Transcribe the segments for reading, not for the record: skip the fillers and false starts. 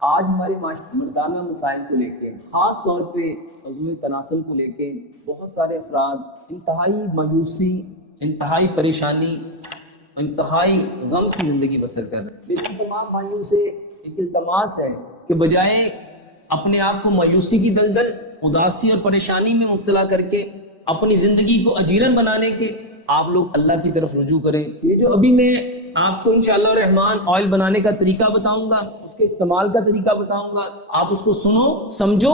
آج ہمارے مردانہ مسائل کو لے کے، خاص طور پہ عضو تناسل کو لے کے بہت سارے افراد انتہائی مایوسی، انتہائی پریشانی، انتہائی غم کی زندگی بسر کر رہے ہیں۔ لیکن تمام بھائیوں سے ایک التماس ہے کہ بجائے اپنے آپ کو مایوسی کی دلدل، اداسی اور پریشانی میں مبتلا کر کے اپنی زندگی کو اجیرن بنانے کے، آپ لوگ اللہ کی طرف رجوع کریں۔ یہ جو ابھی میں آپ کو انشاءاللہ الرحمن آئل بنانے کا طریقہ بتاؤں گا، اس کے استعمال کا طریقہ بتاؤں گا، آپ اس کو سنو، سمجھو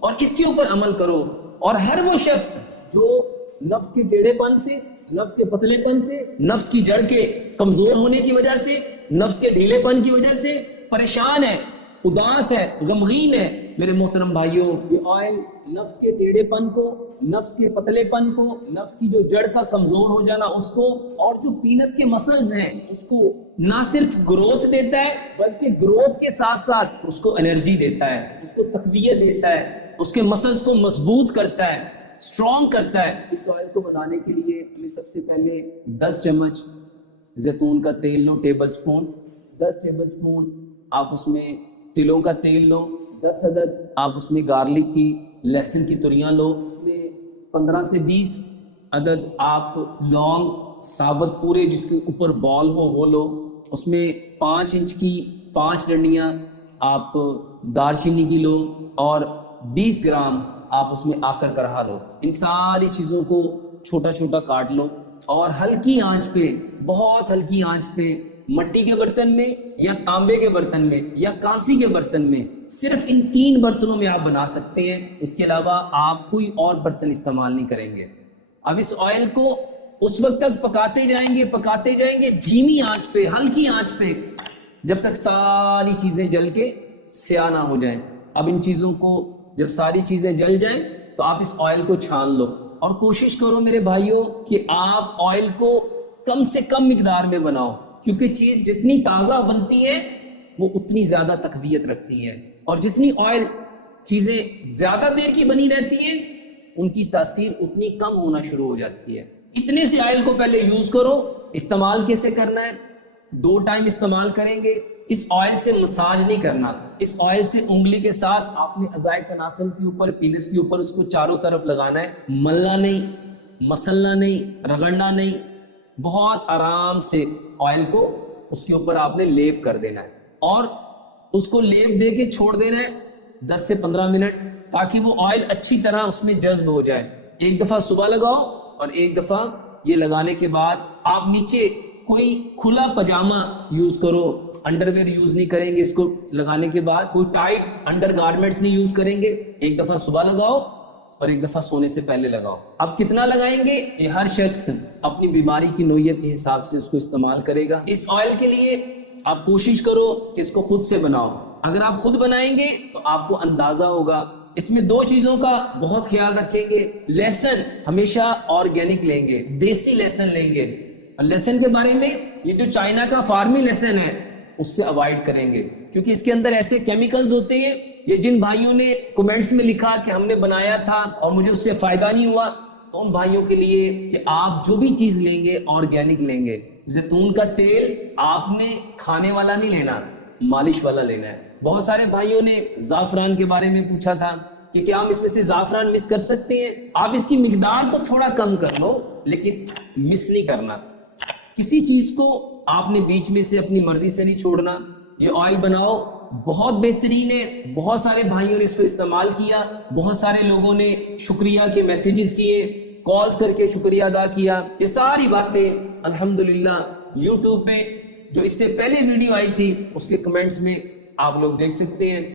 اور اس کے اوپر عمل کرو۔ اور ہر وہ شخص جو نفس کے ٹیڑھے پن سے، نفس کے پتلے پن سے، نفس کی جڑ کے کمزور ہونے کی وجہ سے، نفس کے ڈھیلے پن کی وجہ سے پریشان ہے، اداس ہے، غمگین ہے، میرے محترم بھائیوں، یہ آئل نفس کے ٹیڑھے پن کو، نفس کے پتلے پن کو، نفس کی جو جڑ کا کمزور ہو جانا اس کو، اور جو پینس کے مسلز ہیں اس کو نہ صرف گروتھ دیتا ہے بلکہ گروتھ کے ساتھ ساتھ اس کو انرجی دیتا ہے، اس کو تقویت دیتا ہے، اس کے مسلز کو مضبوط کرتا ہے، اسٹرانگ کرتا ہے۔ اس آئل کو بنانے کے لیے ہمیں سب سے پہلے 10 چمچ زیتون کا تیل لو، ٹیبل سپون، 10 ٹیبل سپون آپ اس میں تلوں کا تیل لو، 10 عدد آپ اس میں گارلک کی، لہسن کی تریاں لو، اس میں 15 سے 20 عدد آپ لونگ ثابت پورے جس کے اوپر بال ہو وہ لو، اس میں 5 انچ کی 5 ڈنڈیاں آپ دارچینی کی لو، اور 20 گرام آپ اس میں آکر کا رہا لو۔ ان ساری چیزوں کو چھوٹا چھوٹا کاٹ لو اور ہلکی آنچ پہ، بہت ہلکی آنچ پہ، مٹی کے برتن میں یا تانبے کے برتن میں یا کانسی کے برتن میں، صرف ان 3 برتنوں میں آپ بنا سکتے ہیں، اس کے علاوہ آپ کوئی اور برتن استعمال نہیں کریں گے۔ اب اس آئل کو اس وقت تک پکاتے جائیں گے دھیمی آنچ پہ، ہلکی آنچ پہ، جب تک ساری چیزیں جل کے سیاہ نہ ہو جائیں۔ اب ان چیزوں کو جب ساری چیزیں جل جائیں تو آپ اس آئل کو چھان لو، اور کوشش کرو میرے بھائیوں کہ آپ آئل کو کم سے کم مقدار میں بناؤ، کیونکہ چیز جتنی تازہ بنتی ہے وہ اتنی زیادہ تقویت رکھتی ہے، اور جتنی آئل چیزیں زیادہ دیر کی بنی رہتی ہیں ان کی تاثیر اتنی کم ہونا شروع ہو جاتی ہے۔ اتنے سے آئل کو پہلے یوز کرو۔ استعمال کیسے کرنا ہے؟ 2 ٹائم استعمال کریں گے۔ اس آئل سے مساج نہیں کرنا، اس آئل سے انگلی کے ساتھ آپ نے اعضائے تناسل کے اوپر، پینس کے اوپر اس کو چاروں طرف لگانا ہے، ملنا نہیں، مسلنا نہیں، رگڑنا نہیں، بہت آرام سے آئل کو اس کے اوپر آپ نے لیپ کر دینا ہے، اور اس کو لیپ دے کے چھوڑ دینا ہے 10 سے 15 منٹ، تاکہ وہ آئل اچھی طرح اس میں جذب ہو جائے۔ ایک دفعہ صبح لگاؤ اور ایک دفعہ یہ لگانے کے بعد آپ نیچے کوئی کھلا پجامہ یوز کرو، انڈر ویئر یوز نہیں کریں گے، اس کو لگانے کے بعد کوئی ٹائٹ انڈر گارمنٹس نہیں یوز کریں گے۔ ایک دفعہ صبح لگاؤ اور ایک دفعہ سونے سے پہلے لگاؤ۔ اب کتنا لگائیں گے یہ ہر شخص اپنی بیماری کی نوعیت کے حساب سے اس کو استعمال کرے گا۔ اس آئل کے لیے آپ کوشش کرو کہ اس کو خود سے بناؤ۔ اگر آپ خود بنائیں گے تو آپ کو اندازہ ہوگا۔ اس میں 2 چیزوں کا بہت خیال رکھیں گے۔ لہسن ہمیشہ آرگینک لیں گے، دیسی لہسن لیں گے۔ لہسن کے بارے میں یہ جو چائنا کا فارمی لہسن ہے اس سے اوائڈ کریں گے، کیونکہ اس کے اندر ایسے کیمیکلز ہوتے ہیں۔ یہ جن بھائیوں نے کمنٹس میں لکھا کہ ہم نے بنایا تھا اور مجھے اس سے فائدہ نہیں ہوا، تو ان بھائیوں کے لیے کہ آپ جو بھی چیز لیں گے آرگینک لیں گے۔ زیتون کا تیل آپ نے کھانے والا نہیں لینا، مالش والا لینا ہے۔ بہت سارے بھائیوں نے زعفران کے بارے میں پوچھا تھا کہ کیا ہم اس میں سے زعفران مس کر سکتے ہیں؟ آپ اس کی مقدار کو تھوڑا کم کر لو، لیکن مس نہیں کرنا۔ کسی چیز کو آپ نے بیچ میں سے اپنی مرضی سے نہیں چھوڑنا۔ یہ آئل بناؤ، بہت بہترین ہے، بہت سارے بھائیوں نے اس کو استعمال کیا، بہت سارے لوگوں نے شکریہ کے میسیجز کیے، کالز کر کے شکریہ ادا کیا۔ یہ ساری باتیں الحمدللہ یوٹیوب پہ جو اس سے پہلے ویڈیو آئی تھی اس کے کمنٹس میں آپ لوگ دیکھ سکتے ہیں۔